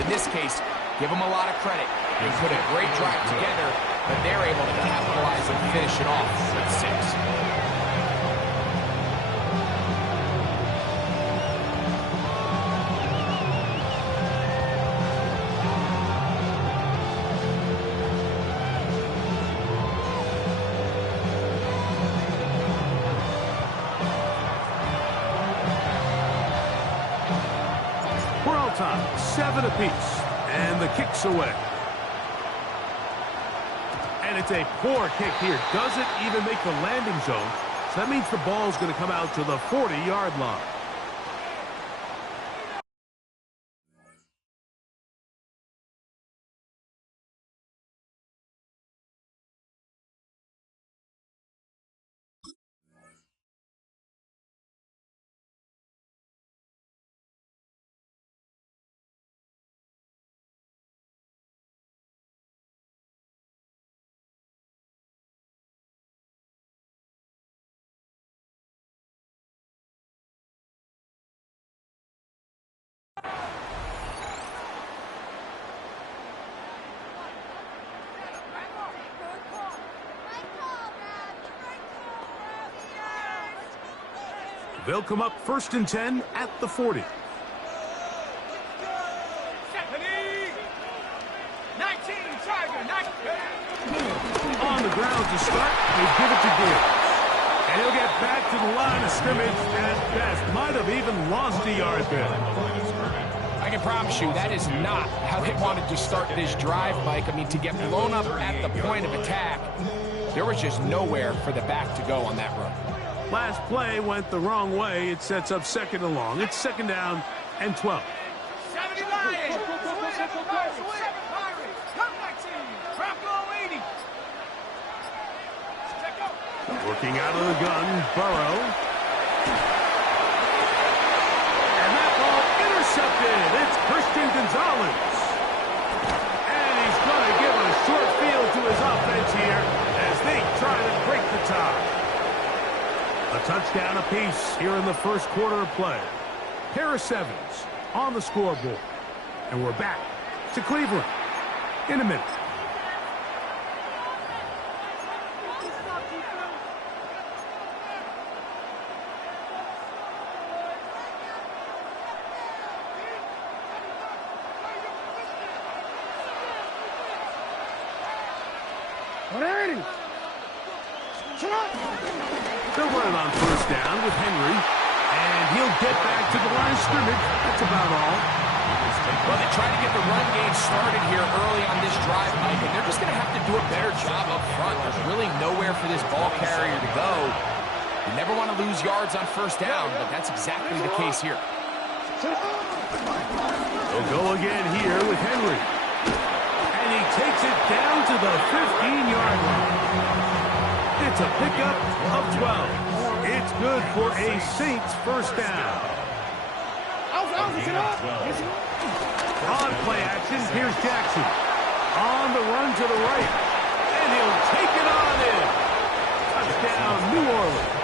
But in this case, give them a lot of credit. They put a great drive together, but they're able to capitalize and finish it off with 6. We're all time, 7 apiece, and the kick's away. And it's a poor kick here. Doesn't even make the landing zone. So that means the ball's going to come out to the 40-yard line. They'll come up 1st and 10 at the 40. 19, Tiger, 19. On the ground to start, they give it to Gibbs. And he'll get back to the line of scrimmage at best. Might have even lost a yard there. I can promise you that is not how they wanted to start this drive, Mike. I mean, to get blown up at the point of attack, there was just nowhere for the back to go on that run. Last play went the wrong way. It sets up 2nd and long. It's 2nd down and 12. 70 Lions. Come 19. Bronco 80. Working out of the gun, Burrow. And that ball intercepted. It's Christian Gonzalez. And he's going to give a short field to his offense here as they try to break the tie. A touchdown apiece here in the first quarter of play. Harris Evans on the scoreboard. And we're back to Cleveland in a minute. They'll run it on 1st down with Henry, and he'll get back to the line of scrimmage. That's about all. Well, they try to get the run game started here early on this drive, Mike, and they're just going to have to do a better job up front. There's really nowhere for this ball carrier to go. You never want to lose yards on 1st down, but that's exactly the case here. They'll go again here with Henry. And he takes it down to the 15-yard line. It's a pickup of 12. It's good for a Saints 1st down. On play action, here's Jackson. On the run to the right. And he'll take it on in. Touchdown, New Orleans.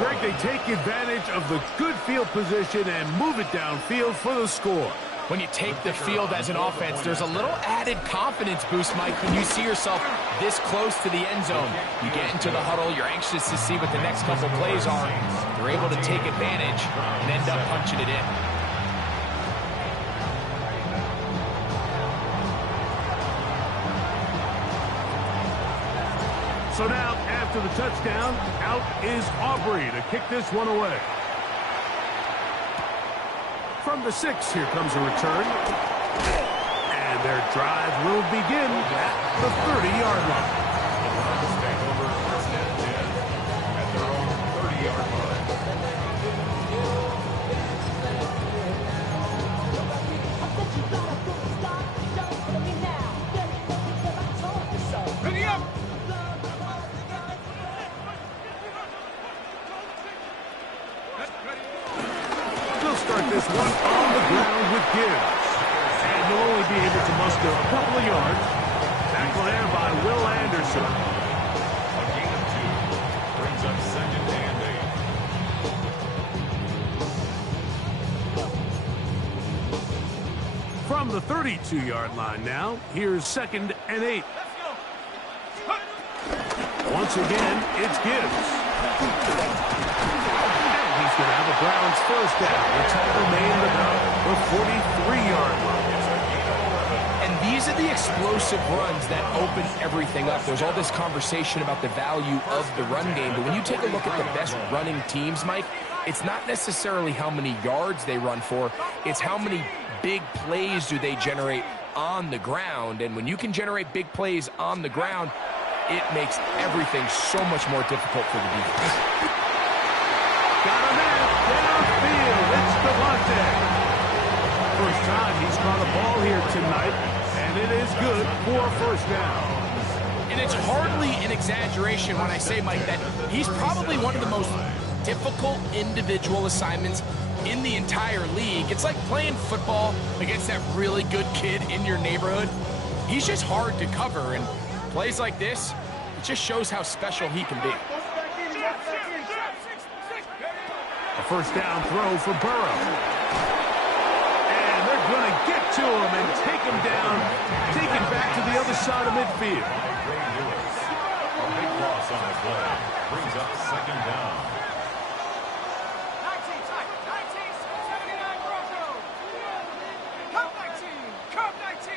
Greg, they take advantage of the good field position and move it downfield for the score. When you take the field as an offense, there's a little added confidence boost, Mike, when you see yourself this close to the end zone. You get into the huddle, you're anxious to see what the next couple plays are. You're able to take advantage and end up punching it in. So now, after the touchdown, out is Aubrey to kick this one away. From the 6, here comes a return. And their drive will begin at the 30-yard line. This one on the ground with Gibbs. And he'll only be able to muster a couple of yards. Tackle there by Will Anderson. A gain of 2 brings up 2nd and 8. From the 32-yard line now, here's 2nd and 8. Once again, it's Gibbs. And he's going to have a Browns first down. The time remained about the 43-yard line. And these are the explosive runs that open everything up. There's all this conversation about the value of the run game, but when you take a look at the best running teams, Mike, it's not necessarily how many yards they run for, it's how many big plays do they generate on the ground. And when you can generate big plays on the ground, it makes everything so much more difficult for the defense. Got a man downfield. It's Devontae. First time he's caught a ball here tonight, and it is good for a first down. And it's hardly an exaggeration when I say, Mike, that he's probably one of the most difficult individual assignments in the entire league. It's like playing football against that really good kid in your neighborhood. He's just hard to cover, and plays like this, it just shows how special he can be. A first down throw for Burrow. And they're going to get to him and take him down, take him back to the other side of midfield. Ray Lewis. A big loss on the play. Brings up 2nd down. 19, 79 Broncos. Cup 19, Cup 19.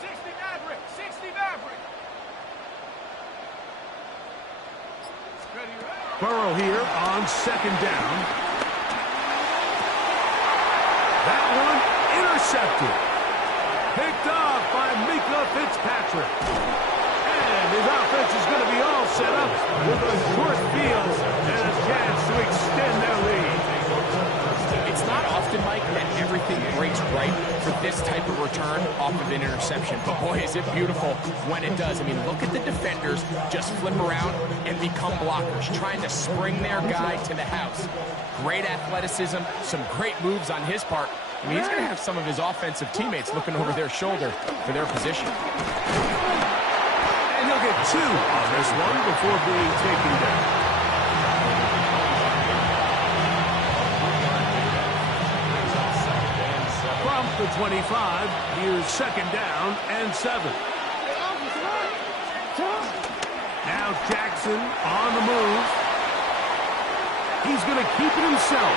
60 Maverick, 60 Maverick. Ready, right? Burrow here on 2nd down. That one intercepted. Picked off by Minkah Fitzpatrick. And his offense is going to be all set up with a short field and a chance to extend their lead. It's not often, Mike, that everything breaks right for this type of return off of an interception. But boy, is it beautiful when it does. I mean, look at the defenders just flip around and become blockers, trying to spring their guy to the house. Great athleticism, some great moves on his part. I mean, he's going to have some of his offensive teammates looking over their shoulder for their position. And he'll get 2 on this one before being taken down. From the 25, here's 2nd down and 7. Now Jackson on the move. He's going to keep it himself.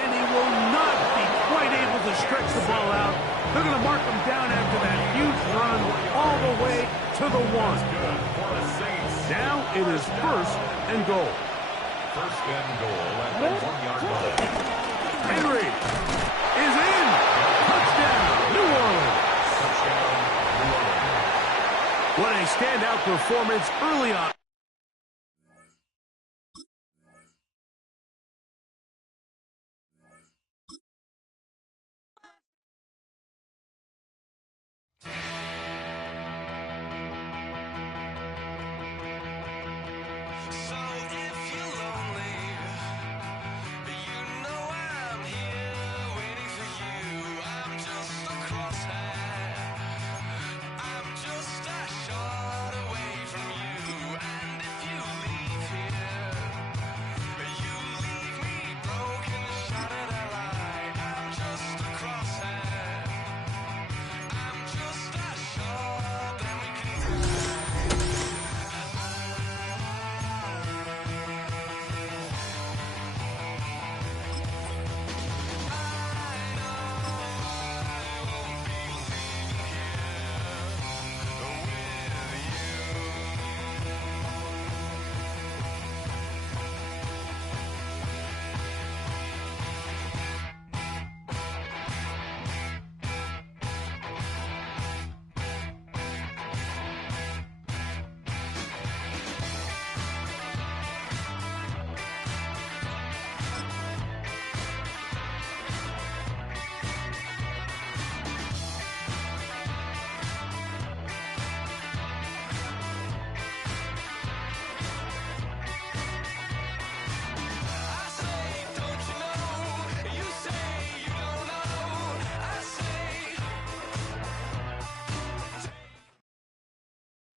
And he will not be quite able to stretch the ball out. They're going to mark him down after that huge run all the way to the 1. Now it is 1st and goal. 1st and goal at the 1-yard line. Henry is in. Touchdown, New Orleans. What a standout performance early on.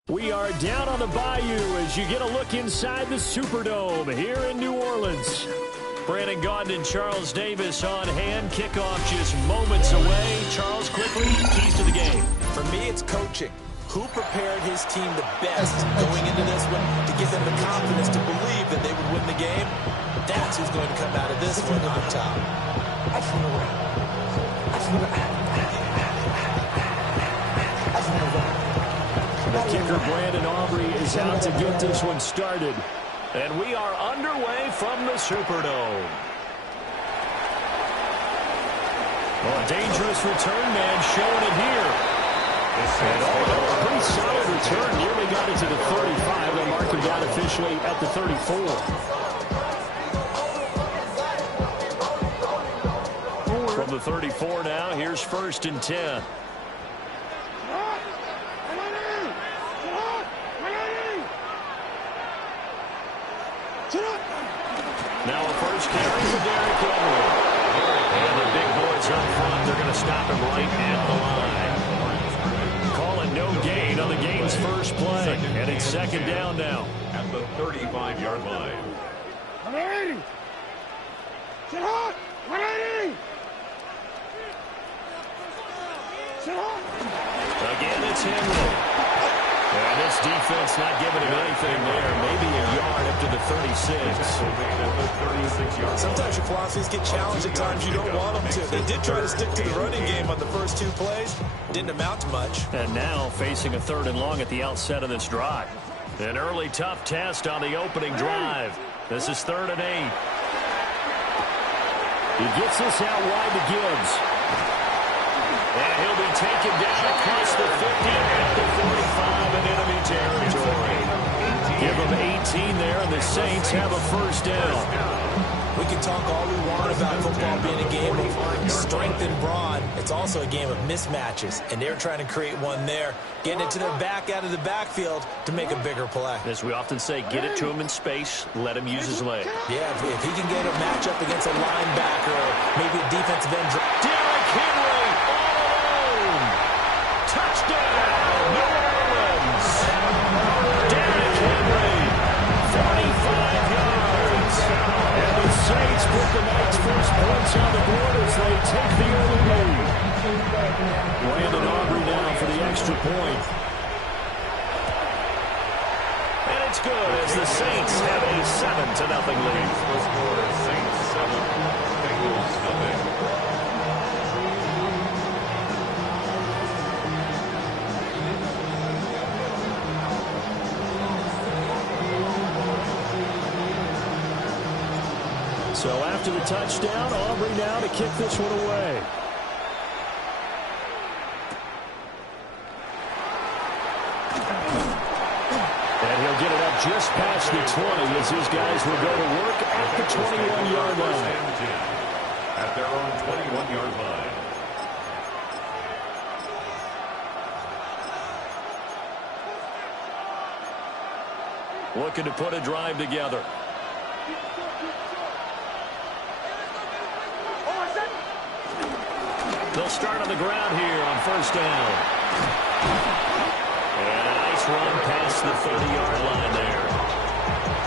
We are down on the bayou as you get a look inside the Superdome here in New Orleans. Brandon Gaudin and Charles Davis on hand. Kickoff just moments away. Charles, quickly, keys to the game. For me, it's coaching. Who prepared his team the best going into this one to give them the confidence to believe that they would win the game? That's who's going to come out of this one on top. The kicker, Brandon Aubrey, is out to get this one started. And we are underway from the Superdome. Well, a dangerous return man showing it here. And a pretty solid return. Nearly got it to the 35. They mark him down officially at the 34. From the 34 now, here's 1st and 10. Now a first carry for Derrick Henry. And the big boys up front, they're going to stop him right at the line. Calling no gain on the game's first play. And it's 2nd down now. At the 35-yard line. 180! Sit hot! 180! Sit hot! Again, it's Henry. And this defense not giving him anything there. Maybe a yard up to the 36. Sometimes your philosophies get challenged at times you don't want them to. They did try to stick to the running game on the first 2 plays. Didn't amount to much. And now facing a 3rd and long at the outset of this drive. An early tough test on the opening drive. This is 3rd and 8. He gets this out wide to Gibbs. And he'll be taken down across the 50 at the 45 in enemy territory. Give him 18 there, and the Saints have a 1st down. We can talk all we want about football being a game of strength and brawn. It's also a game of mismatches, and they're trying to create one there, getting it to their back out of the backfield to make a bigger play. As we often say, get it to him in space, let him use his leg. Yeah, if he can get a matchup against a linebacker or maybe a defensive end. Derrick Henry all alone. Touchdown, New Orleans. Derrick Henry, 45 yards. And the Saints put the night's first points on the board as they take the early lead. Brandon Aubrey now for the extra point. And it's good as the Saints have a 7-0 lead. Saints 7, Bengals nothing. So after the touchdown, Aubrey now to kick this one away. And he'll get it up just past the 20 as his guys will go to work at the 21-yard line. At their own 21-yard line. Looking to put a drive together. They'll start on the ground here on 1st down. And a nice run past the 30-yard line there.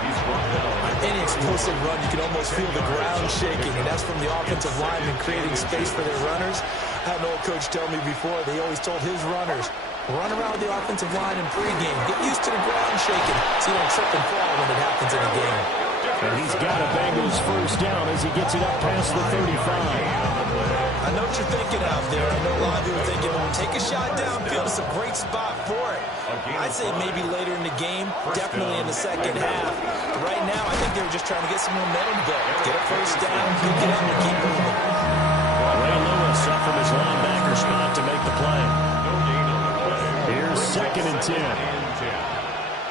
He's brought down. Any explosive run, you can almost feel the ground shaking, and that's from the offensive linemen creating space for their runners. I had an old coach tell me before, they always told his runners, run around the offensive line in pregame. Get used to the ground shaking so you don't trip and fall when it happens in a game. And he's got a Bengals 1st down as he gets it up past the 35. I know what you're thinking out there. I know a lot of you are thinking, well, take a shot downfield. It's a great spot for it. I'd say maybe later in the game, definitely in the second half. But right now, I think they were just trying to get some momentum going. Get a 1st down, pick it up, and keep moving. Ray Lewis up from his linebacker spot to make the play. No gain on the play. Here's 2nd and 10.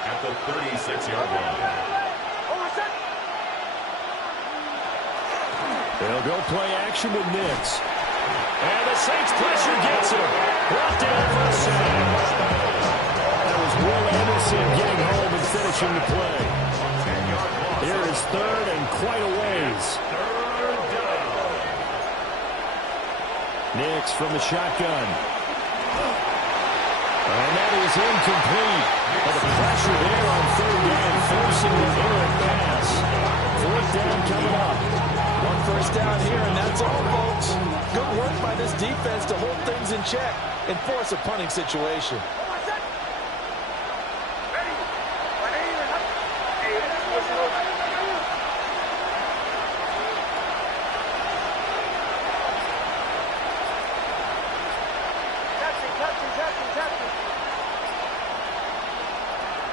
At the 36-yard line. They'll go play action with Nix. And the Saints pressure gets him. Brought down for a sack. That was Will Anderson getting home and finishing the play. Here is 3rd and quite a ways. Nix from the shotgun. And that is incomplete. But the pressure there on 3rd down, forcing the errant pass. 4th down coming up. first down here, and that's all, folks. Good work by this defense to hold things in check and force a punting situation.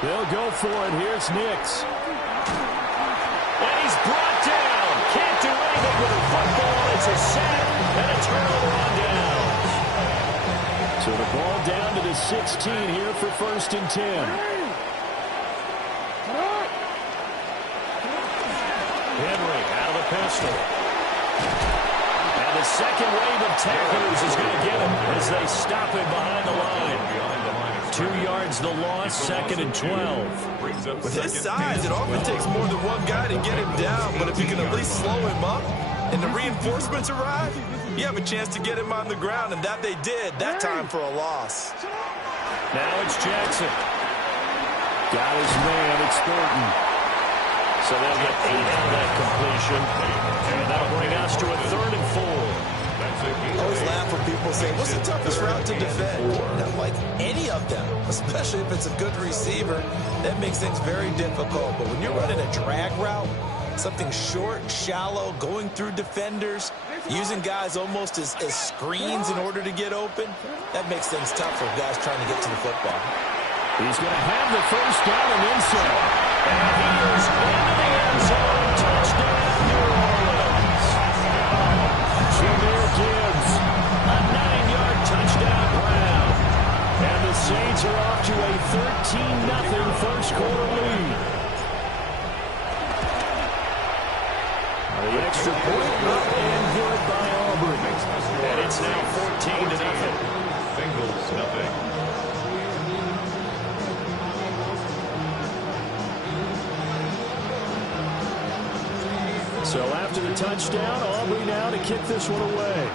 They'll go for it. Here's Nix. And he's brought down. Can't do anything with the football. It's a sack and a turnover on downs. So the ball down to the 16 here for 1st and 10. Henry out of the pistol. And the second wave of tacklers is going to get him as they stop him behind the line. 2 yards the loss, 2nd and 12. With his size, it often takes more than one guy to get him down, but if you can at least slow him up and the reinforcements arrive, you have a chance to get him on the ground, and that they did, that time for a loss. Now it's Jackson. Got his man, it's Thornton. So they'll get 8 out of that completion, and that'll bring us to a 3rd and 4. I always laugh when people say, what's the toughest route to defend? Not like any of them, especially if it's a good receiver. That makes things very difficult. But when you're running a drag route, something short, shallow, going through defenders, using guys almost as screens in order to get open, that makes things tough for guys trying to get to the football. He's going to have the first down and then some. And he is into the end zone. Touchdown, New Orleans. Jahmyr Gibbs, a 9-yard touchdown Brown. And the Saints are off to a 13-0 first quarter lead. The extra point up and good by Auburn. And it's now 14-0. Bengals, nothing. So after the touchdown, Aubrey now to kick this one away.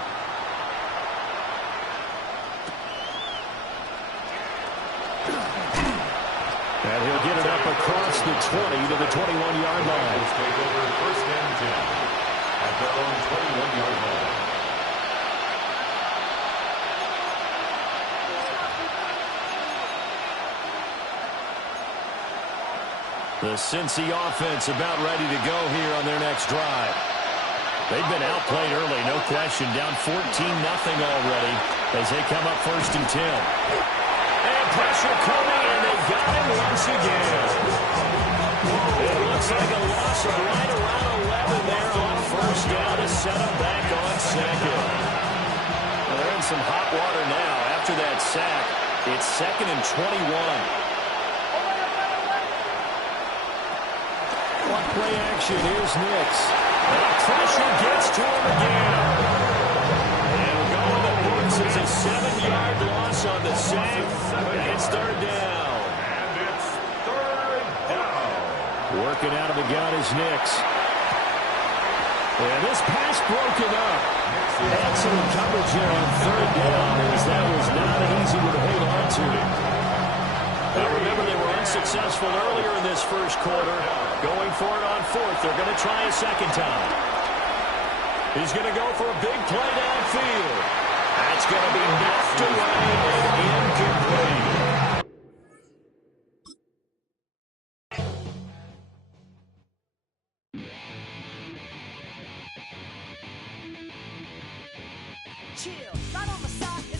And he'll get it up across the 20 to the 21-yard line. Take over 1st and 10 at their own 21-yard line. The Cincy offense about ready to go here on their next drive. They've been outplayed early, no question, down 14-0 already as they come up 1st and 10. And pressure coming, and they got him once again. It looks like a loss of right around 11 there on 1st down to set him back on 2nd. Well, they're in some hot water now after that sack. It's 2nd and 21. Play action, here's Nix. And the pressure gets to him again. And going to Woods is a 7-yard loss on the sack. It's 3rd down. And it's 3rd down. Working out of the gun is Nix. And this pass broken up. Excellent coverage there on 3rd down, as that was not an easy one to hold on to. Now remember, they were unsuccessful earlier in this first quarter. Going for it on 4th. They're going to try a second time. He's going to go for a big play downfield. That's going to be knocked away and incomplete. Chill, right on the side.